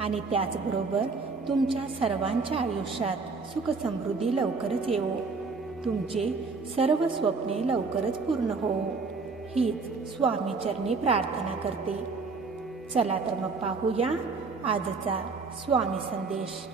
आणि त्याचबरोबर तुमच्या सर्वांच्या आयुष्यात सुखसमृद्धी लवकरच येवो. तुमचे सर्व स्वप्ने लवकरच पूर्ण होवो हीच स्वामीचरणी प्रार्थना करते. चला तर मग पाहूया आजचा स्वामी संदेश.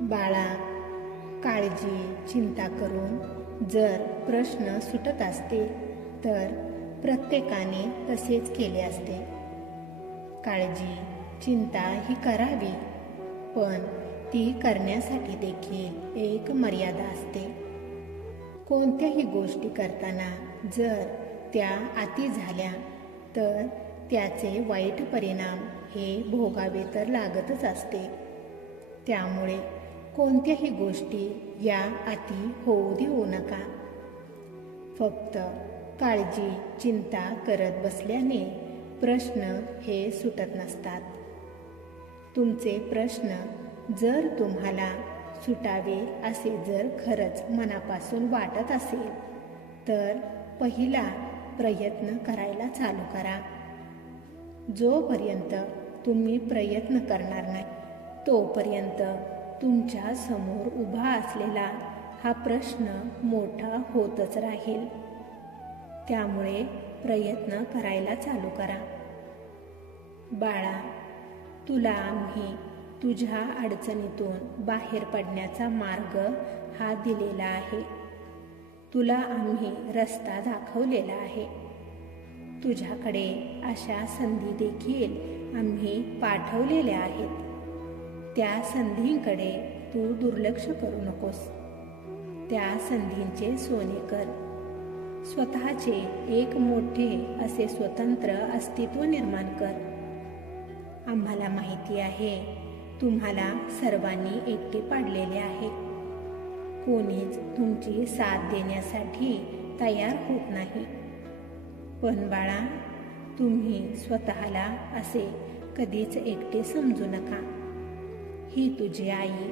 बाळा काळजी चिंता करून जर प्रश्न सुटत असते तर प्रत्येकाने तसेच केले असते. काळजी. चिंता ही करावी. पण ती करण्यासाठी देखील एक मर्यादा असते. कोणत्याही गोष्टी करताना जर त्या अति झाल्या तर त्याचे वाईट परिणाम हे भोगावे तर लागतच असते. त्यामुळे कोणत्याही गोष्टी या अति होऊ देऊ नका. फक्त काळजी चिंता करत बसल्याने प्रश्न हे सुटत नसतात. तुमचे प्रश्न जर तुम्हाला सुटावे असे जर खरंच मनापासून वाटत असेल तर पहिला प्रयत्न करायला चालू करा. जोपर्यंत तुम्ही प्रयत्न करणार नाही तोपर्यंत तुमच्यासमोर उभा असलेला हा प्रश्न मोठा होतच राहील. त्यामुळे प्रयत्न करायला चालू करा. बाळा तुला आम्ही तुझ्या अडचणीतून बाहेर पडण्याचा मार्ग हा दिलेला आहे. तुला आम्ही रस्ता दाखवलेला आहे. तुझ्याकडे अशा संधी देखील आम्ही पाठवलेल्या आहेत. त्या संधींकडे तू दुर्लक्ष करू नकोस. त्या संधींचे सोने कर. स्वतःचे एक मोठे असे स्वतंत्र अस्तित्व निर्माण कर. आम्हाला माहिती आहे. तुम्हाला सर्वांनी एकटे पाडलेले आहे. कोणीच तुमची साथ देण्यासाठी तयार होत नाही. पण बाळा तुम्ही स्वतःला असे कधीच एकटे समजू नका. ही तुझी आई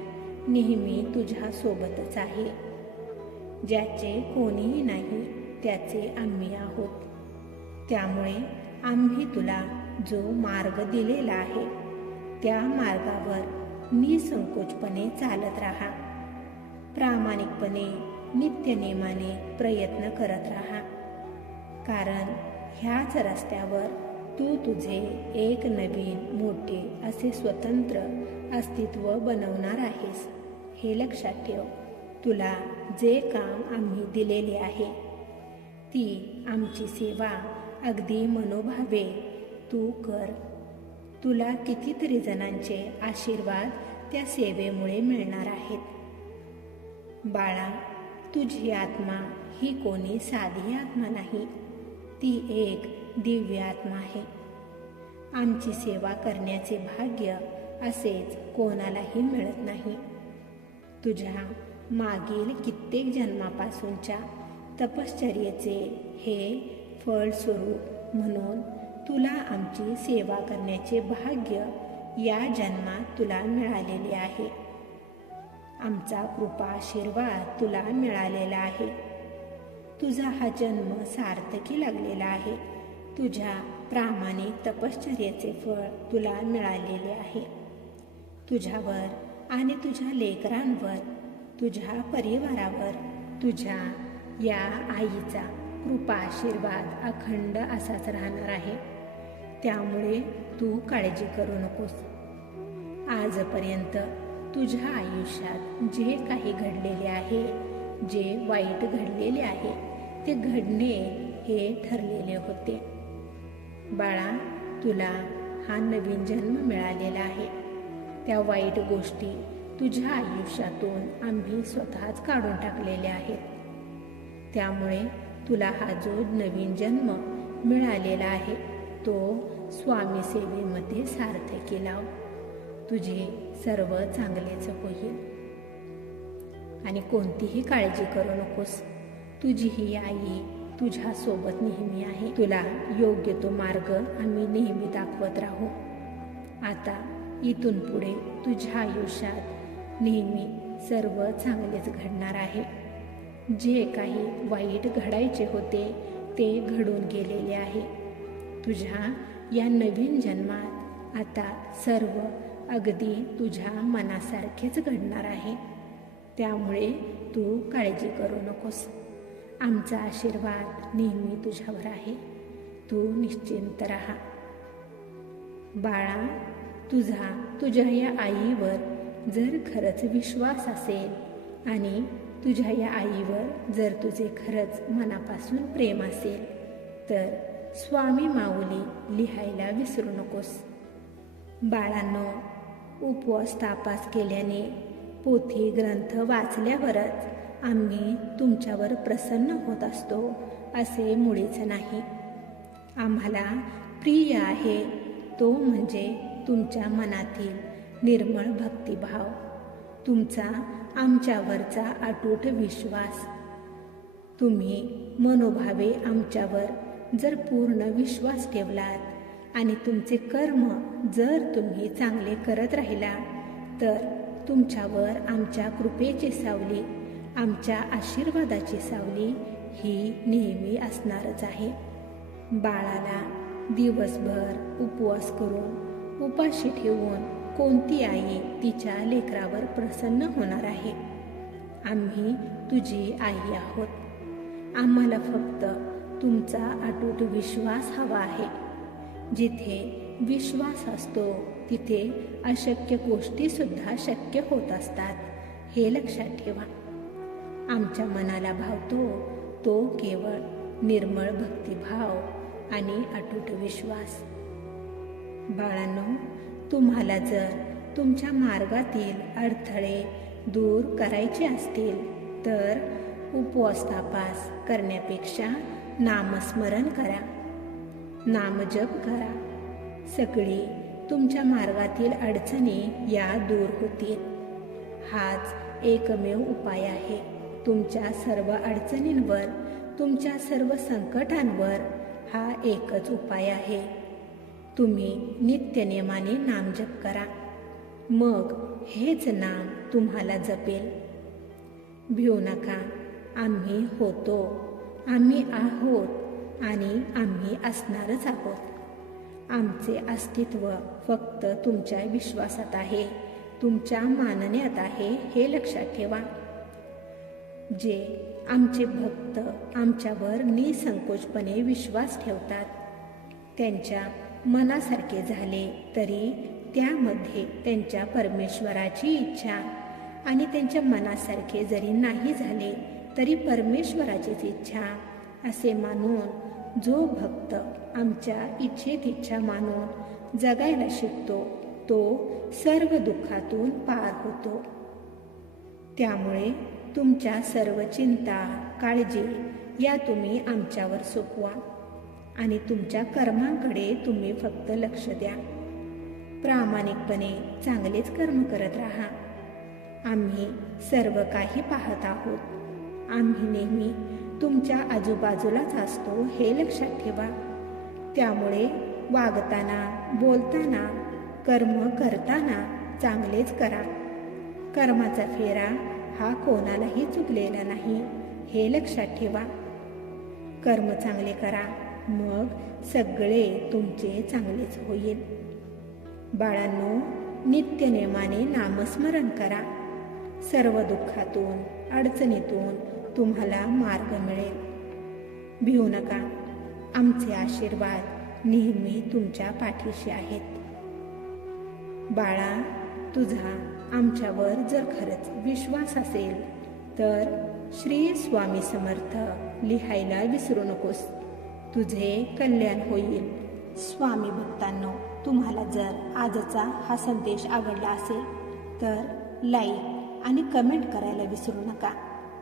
नेहमी तुझ्या सोबतच आहे. ज्याचे कोणीही नाही त्याचे आम्ही आहोत. त्यामुळे आम्ही तुला जो मार्ग दिलेला आहे त्या मार्गावर निसंकोचपणे चालत राहा. प्रामाणिकपणे नित्यनेमाने प्रयत्न करत राहा. कारण ह्याच रस्त्यावर तू तुझे एक नवीन मोठे असे स्वतंत्र अस्तित्व बनवणार आहेस. हे लक्षात ठेव. तुला जे काम आम्ही दिलेले आहे ती आमची सेवा अगदी मनोभावे तू कर. तुला कितीतरी जणांचे आशीर्वाद त्या सेवेमुळे मिळणार आहेत. बाळा तुझी आत्मा ही कोणी साधी आत्मा नाही. ती एक दिव्य आत्मा आहे. आमची सेवा करण्याचे भाग्य असेच कोणालाही मिळत नाही. तुझ्या मागील कित्येक जन्मापासूनच्या तपश्चर्येचे हे फळस्वरूप म्हणून तुला आमची सेवा करण्याचे भाग्य या जन्मात तुला मिळालेले आहे. आमचा कृपा आशीर्वाद तुला मिळालेला आहे. तुझा हा जन्म सार्थकी लागलेला आहे. तुझ्या प्रामाणिक तपश्चर्याचे फळ तुला मिळालेले आहे. तुझ्यावर आणि तुझ्या लेकरांवर तुझ्या परिवारावर तुझ्या या आईचा कृपा आशीर्वाद अखंड असाच राहणार आहे. त्यामुळे तू काळजी करू नकोस. आजपर्यंत तुझ्या आयुष्यात जे काही घडलेले आहे जे वाईट घडलेले आहे ते घडणे हे ठरलेले होते. बाळा तुला हा नवीन जन्म मिळालेला आहे. त्या वाईट गोष्टी तुझ्या आयुष्यातून आम्ही स्वतःच काढून टाकलेल्या आहेत. त्यामुळे तुला हा जो नवीन जन्म मिळालेला आहे तो स्वामी सेवेमध्ये सार्थकी लाव तुझे सर्व चांगलेच होईल. आणि कोणतीही काळजी करू नकोस. तुझी ही आई तुझ्या सोबत नेहमी आहे. तुला योग्य तो मार्ग आम्ही नेहमी दाखवत राहू. आता इथून पुढे तुझ्या आयुष्यात नेहमी सर्व चांगलेच घडणार आहे. जे काही वाईट घडायचे होते ते घडून गेलेले आहे. तुझ्या या नवीन जन्मात आता सर्व अगदी तुझ्या मनासारखेच घडणार आहे. त्यामुळे तू काळजी करू नकोस. आमचा आशीर्वाद नेहमी तुझ्यावर आहे. तू निश्चिंत राहा. बाळा तुझा तुझ्या या आईवर जर खरंच विश्वास असेल आणि तुझ्या या आईवर जर तुझे खरंच मनापासून प्रेम असेल तर स्वामी माऊली लिहायला विसरू नकोस. बाळांनो उपवास तापास केल्याने पोथी ग्रंथ वाचल्यावरच आम्ही तुमच्यावर प्रसन्न होत असतो असे मुळीच नाही. आम्हाला प्रिय आहे तो म्हणजे तुमच्या मनातील निर्मळ भक्तिभाव तुमचा आमच्यावरचा अटूट विश्वास. तुम्ही मनोभावे आमच्यावर जर पूर्ण विश्वास ठेवलात आणि तुमचे कर्म जर तुम्ही चांगले करत राहिला तर तुमच्यावर आमच्या कृपेची सावली आमच्या आशीर्वादाची सावली ही नेहमी असणारच आहे. बाळाला दिवसभर उपवास करून उपाशी ठेवून कोणती आई तिच्या लेकरावर प्रसन्न होणार आहे? आम्ही तुझी आई आहोत. आम्हाला फक्त तुमचा अटूट विश्वास हवा आहे. जिथे विश्वास असतो तिथे अशक्य गोष्टीसुद्धा शक्य होत असतात. हे लक्षात ठेवा. आमच्या मनाला भावतो तो केवळ निर्मळ भक्तिभाव आणि अटूट विश्वास. बाळांनो तुम्हाला जर तुमच्या मार्गातील अडथळे दूर करायचे असतील तर उपवास तपास करण्यापेक्षा नामस्मरण करा. नामजप करा. सगळे तुमच्या मार्गातील अडचणी या दूर होतील. हाच एकमेव उपाय आहे. तुमच्या सर्व अडचणींवर तुमच्या सर्व संकटांवर हा एकच उपाय आहे. तुम्ही नित्यनियमाने नामजप करा. मग हेच नाम तुम्हाला जपेल. भिऊ नका. आम्ही होतो. आम्ही आहोत आणि आम्ही असणारच आहोत. आमचे अस्तित्व फक्त तुमच्या विश्वासात आहे. तुमच्या मानण्यात आहे हे लक्षात ठेवा. जे आमचे भक्त आमच्यावर निसंकोचपणे विश्वास ठेवतात त्यांच्या मनासारखे झाले तरी त्यामध्ये त्यांच्या परमेश्वराची इच्छा आणि त्यांच्या मनासारखे जरी नाही झाले तरी परमेश्वराचीच इच्छा असे मानून जो भक्त आमच्या इच्छेत इच्छा मानून जगायला शिकतो तो सर्व दुःखातून पार होतो. त्यामुळे तुमच्या सर्व चिंता काळजी या तुम्ही आमच्यावर सोपवा आणि तुमच्या कर्मांकडे तुम्ही फक्त लक्ष द्या. प्रामाणिकपणे चांगलेच कर्म करत राहा. आम्ही सर्व काही पाहत आहोत. आम्ही नेहमी तुमच्या आजूबाजूलाच असतो हे लक्षात ठेवा. त्यामुळे वागताना बोलताना कर्म करताना चांगलेच करा. कर्माचा फेरा हा कोणालाही चुकलेला नाही हे लक्षात ठेवा. कर्म चांगले करा मग सगळे तुमचे चांगलेच होईल. बाळांनो नित्यनेमाने नामस्मरण करा. सर्व दुःखातून अडचणीतून तुम्हाला मार्ग मिळेल. भिवू नका. आमचे आशीर्वाद नेहमी तुमच्या पाठीशी आहेत. बाळा तुझा आमच्यावर जर खरंच विश्वास असेल तर श्री स्वामी समर्थ लिहायला विसरू नकोस. तुझे कल्याण होईल. स्वामी भक्तांनो तुम्हाला जर आजचा हा संदेश आवडला असेल तर लाईक आणि कमेंट करायला विसरू नका.